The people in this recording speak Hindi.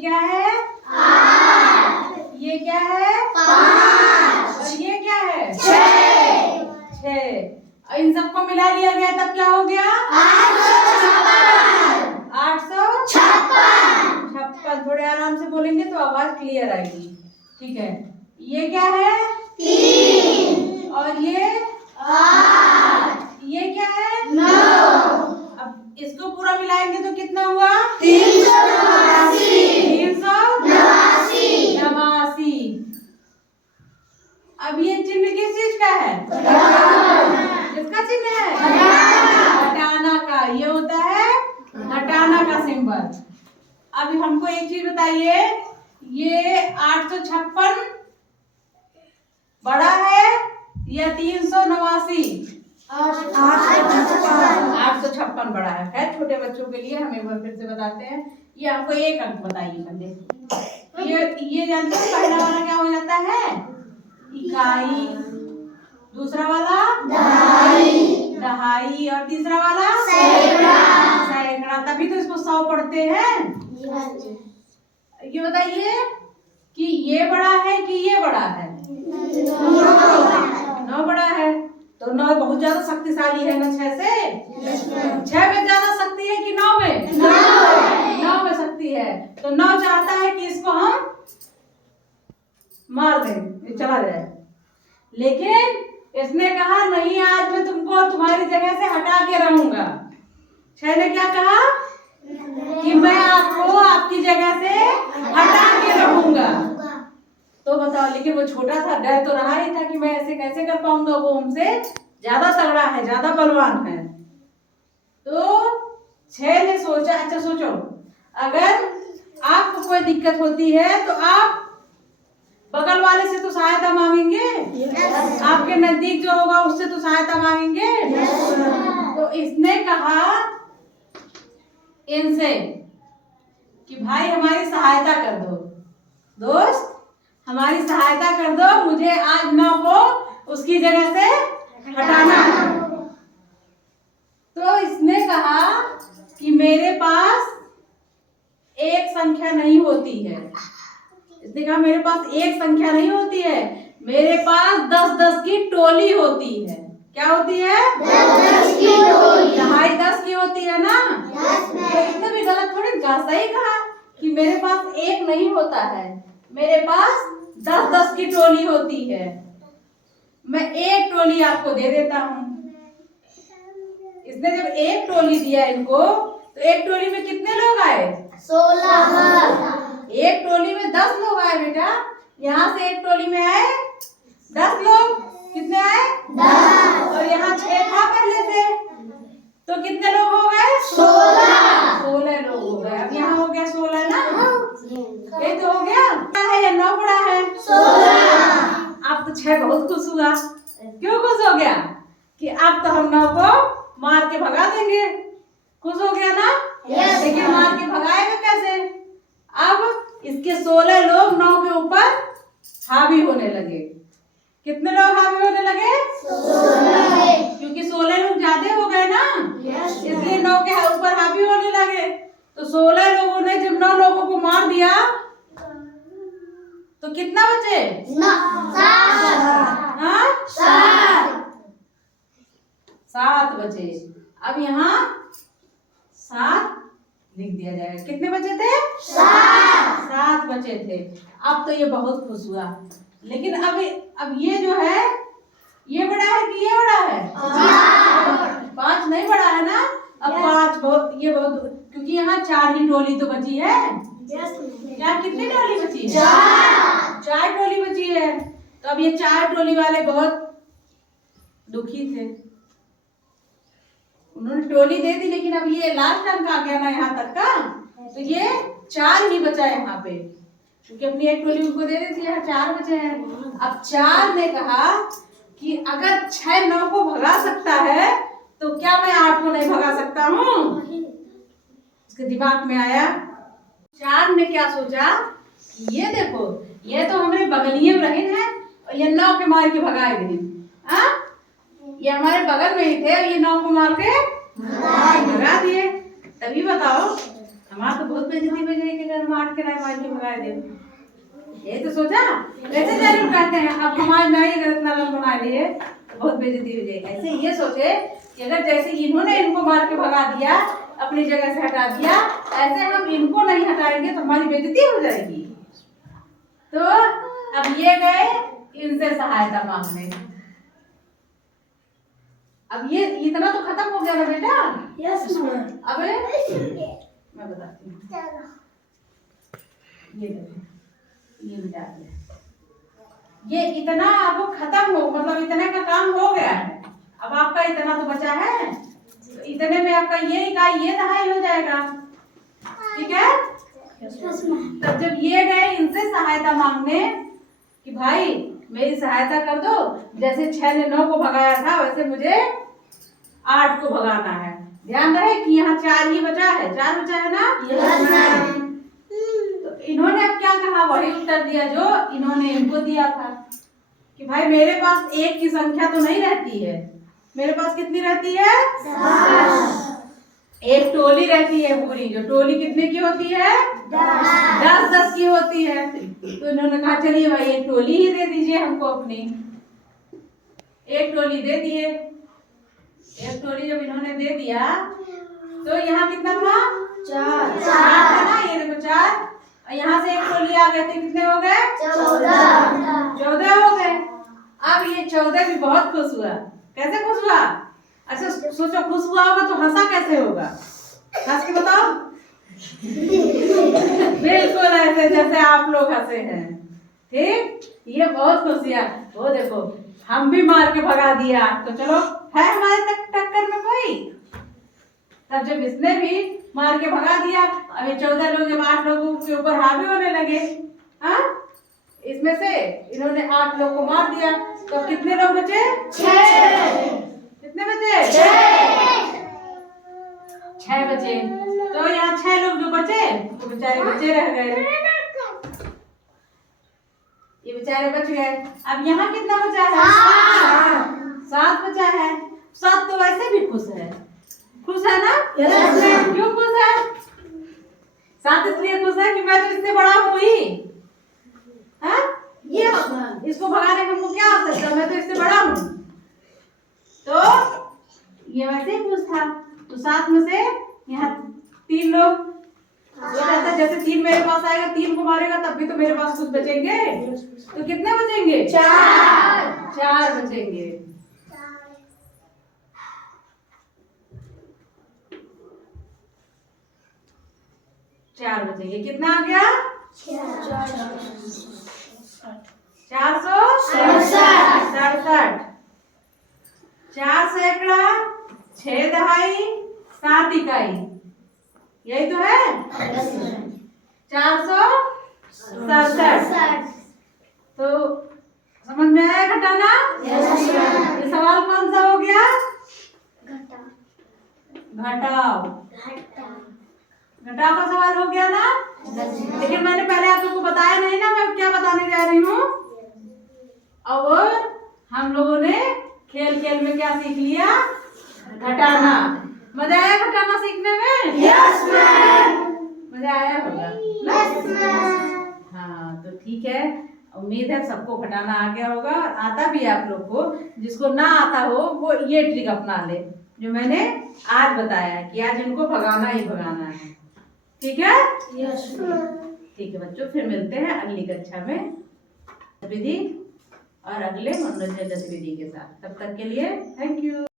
क्या है 8, ये क्या है 5 और ये क्या है 6। इन सबको मिला लिया गया तब क्या हो गया 856। थोड़े आराम से बोलेंगे तो आवाज क्लियर आएगी। ठीक है, ये क्या है 3 और ये 8, ये क्या है 9। अब इसको पूरा मिलाएंगे तो कितना हुआ 389। अब ये चिन्ह किस चीज का है किसका चिन्ह है घटाना का। ये होता है घटाना का सिंबल। अब हमको एक चीज बताइए, ये 856 बड़ा है या 389? 856 बड़ा है। खैर छोटे बच्चों के लिए हम एक बार फिर से बताते हैं। ये आपको एक अंक बताइए पहले। ये जानते हो पहला वाला क्या हो जाता है इकाई, दूसरा वाला दहाई और तीसरा वाला सैकड़ा। तभी तो इसको 100 पढ़ते हैं। ये बताइए कि ये बड़ा है कि ये बड़ा है 9 बड़ा है। तो 9 बहुत ज्यादा शक्तिशाली है ना 6 से। 6 में ज्यादा शक्ति है कि 9 में 9 में शक्ति है। तो 9 चाहता है कि इसको हम मार दें, ये चला जाए। लेकिन इसने कहा नहीं, आज मैं तुमको तुम्हारी जगह से हटा के रहूंगा। 6 ने क्या कहा कि मैं आपको आपकी जगह से हटा के रहूंगा। तो बताओ, लेकिन वो छोटा था, डर तो रहा ही था कि मैं ऐसे कैसे कर पाऊंगा, वो हमसे ज्यादा तगड़ा है, ज्यादा बलवान है। तो 6 ने सोचा, अच्छा सोचो, अगर आपको कोई दिक्कत होती है तो आप बगल वाले से तो सहायता मांगेंगे। आपके नजदीक जो होगा उससे तो सहायता मांगेंगे। तो इसने कहा इनसे कि भाई हमारी सहायता कर दो, दोस्त हमारी सहायता कर दो, मुझे आज 9 को उसकी जगह से हटाना है। तो इसने कहा कि मेरे पास एक संख्या नहीं होती है। इसने कहा मेरे पास एक संख्या नहीं होती है, मेरे पास 10-10 की टोली होती है। क्या होती है 10-10 की टोली। दहाई 10 की होती है ना। तो इसने भी गलत थोड़ी सही कहा कि मेरे पास एक नहीं होता है, मेरे पास 10-10 की टोली होती है। मैं एक टोली आपको दे देता हूँ। इसने जब एक टोली दिया इनको, तो एक टोली में कितने लोग आए 16। एक टोली में 10 लोग आए बेटा। यहाँ से एक टोली में आए 10 लोग। कितने आए 10। और यहाँ 6 था पहले से, तो कितने लोग हो गए 16 लोग हो गए। अब यहाँ हो गया 16 ना, ये तो हो गया। क्या है या 9 बड़ा है 16। आप तो 6 बहुत खुश हुआ। क्यों खुश हो गया कि अब तो हम 9 को मार के भगा देंगे। खुश हो गया ना। लेकिन मार के भगाएगा कैसे? अब इसके 16 लोग 9 के ऊपर हावी होने लगे। कितने लोग हावी होने लगे 16। क्योंकि 16 लोग ज्यादा हो गए ना, इसलिए 9 के ऊपर हावी होने लगे। तो 16 लोगों ने जब 9 लोगों को मार दिया तो कितना बचे 7 बचे। अब यहाँ 7 लिख दिया जाएगा। कितने बचे थे 7 बचे थे। अब तो ये बहुत खुश हुआ। लेकिन अब ये जो है ये बड़ा है कि ये बड़ा है 5 नहीं बड़ा है ना। अब 5 बहुत, ये बहुत, क्योंकि यहाँ 4 ही टोली तो बची है। यहाँ कितनी टोली बची है 4 टोली बची है। तो अब ये 4 टोली वाले बहुत दुखी थे। उन्होंने टोली दे दी, लेकिन अब ये लास्ट अंक आ गया ना यहाँ तक का, तो ये 4 ही बचा है यहाँ पे, क्योंकि अपनी एक टोली उनको दे दी थी। यहाँ 4 बचे हैं। अब 4 ने कहा कि अगर 6 9 को भगा सकता है तो क्या मैं 8 को नहीं भगा सकता हूँ। उसके दिमाग में आया। 4 ने क्या सोचा, ये देखो ये तो हमारे बगलिए में रहे हैं और ये 9 के मार के भगाए गए। ये हमारे बगल में ही थे और ये 9 को मार के भगा दिए। तभी बताओ हमारा तो बहुत बेइज्जती हो जाएगी अगर हम 8 किराए मार के भगा दे। ये तो सोचा ऐसे जरूर कहते हैं अब हमारे नहीं अगर इतना रंग बना लिए तो बहुत बेइज्जती हो जाएगी। ऐसे ये सोचे कि अगर जैसे इन्होंने इनको मार के भगा दिया अपनी जगह से हटा दिया, ऐसे हम इनको नहीं हटाएंगे तो हमारी बेइज्जती हो जाएगी। तो अब ये गए इनसे सहायता मांगने। अब ये इतना तो खत्म हो गया ना बेटा। Yes ma'am. अब मैं बताती हूँ, ये मिटा दिया, ये इतना अब खत्म हो मतलब इतने का काम हो गया है। अब आपका इतना तो बचा है, तो इतने में आपका ये इकाई ये दहाई हो जाएगा, ठीक है। तब जब ये गए इनसे सहायता मांगने कि भाई मेरी सहायता कर दो, जैसे 6 ने 9 को भगाया था वैसे मुझे 8 को भगाना है। ध्यान रहे कि यहाँ 4 ही बचा है, 4 बचा है ना। तो इन्होंने अब क्या कहा, वही उत्तर दिया जो इन्होंने इनको दिया था कि भाई मेरे पास 1 की संख्या तो नहीं रहती है, मेरे पास कितनी रहती है 1 टोली रहती है पूरी, जो टोली कितने की होती है 10 की होती है। तो इन्होंने कहा चलिए भाई 1 टोली ही दे दीजिए हमको अपनी। 1 टोली दे दिए। 1 टोली जब इन्होंने दे दिया तो यहाँ कितना था 4 था ना, ये देखो 4, और यहाँ से 1 टोली आ गए थे, कितने हो गए 14 हो गए। अब ये 14 भी बहुत खुश हुआ। कैसे खुश हुआ? अच्छा सोचो खुश हुआ होगा तो हंसा कैसे होगा, हंस के बताओ। बिल्कुल ऐसे जैसे आप लोग हंसे हैं, ठीक। ये बहुत खुशियाँ, वो देखो हम भी मार के भगा दिया तो चलो है हमारे तक टक्कर में कोई। तब जब इसने भी मार के भगा दिया, अब ये 14 लोग जब 8 लोगों के ऊपर हावी होने लगे, हाँ इसमें से इन्होंने 8 लोग को मार दिया, तो कितने लोग बचे 6। कितने बचे 6 बचे। तो यहाँ 6 लोग जो बचे तो बेचारे बचे रह गए, ये बेचारे बच गए। अब यहाँ कितना बचा है 7 बचा है। 7 तो वैसे भी खुश है, खुश है ना। क्यों खुश है? 7 इसलिए खुश है कि मैं तो इससे बड़ा हूँ ही, हाँ ये इसको भगाने में हमको क्या हो सकता है, मैं तो इससे बड़ा हूँ। तो ये वैसे ही खुश था। तो 7 में से यहाँ 3 लोग जैसे 3 मेरे पास आएगा 3 को मारेगा तब भी तो मेरे पास कुछ बचेंगे, तो कितने बचेंगे 4 बचेंगे। 4 बचेंगे। कितना आ गया 467। 4 सैकड़ा 6 दहाई 7 इकाई, यही तो है 467। तो समझ में आया घटाना? ये सवाल कौन सा हो गया? घटाओ। घटाओ का सवाल हो गया ना। लेकिन मैंने पहले आप लोगों को बताया नहीं ना मैं क्या बताने जा रही हूँ। और हम लोगों ने खेल खेल में क्या सीख लिया? घटाना। मजा आया घटाना सीखने में? Yes ma'am. मजा आया होगा? Yes ma'am. हाँ तो ठीक है, उम्मीद है सबको घटाना आ गया होगा, आता भी आप लोग को। जिसको ना आता हो वो ये ट्रिक अपना ले जो मैंने आज बताया कि आज इनको भगाना ही भगाना है, ठीक है। यस ठीक है बच्चों, फिर मिलते हैं अगली कक्षा में गतिविधि और अगले मनोरंजन गतिविधि के साथ। तब तक के लिए थैंक यू।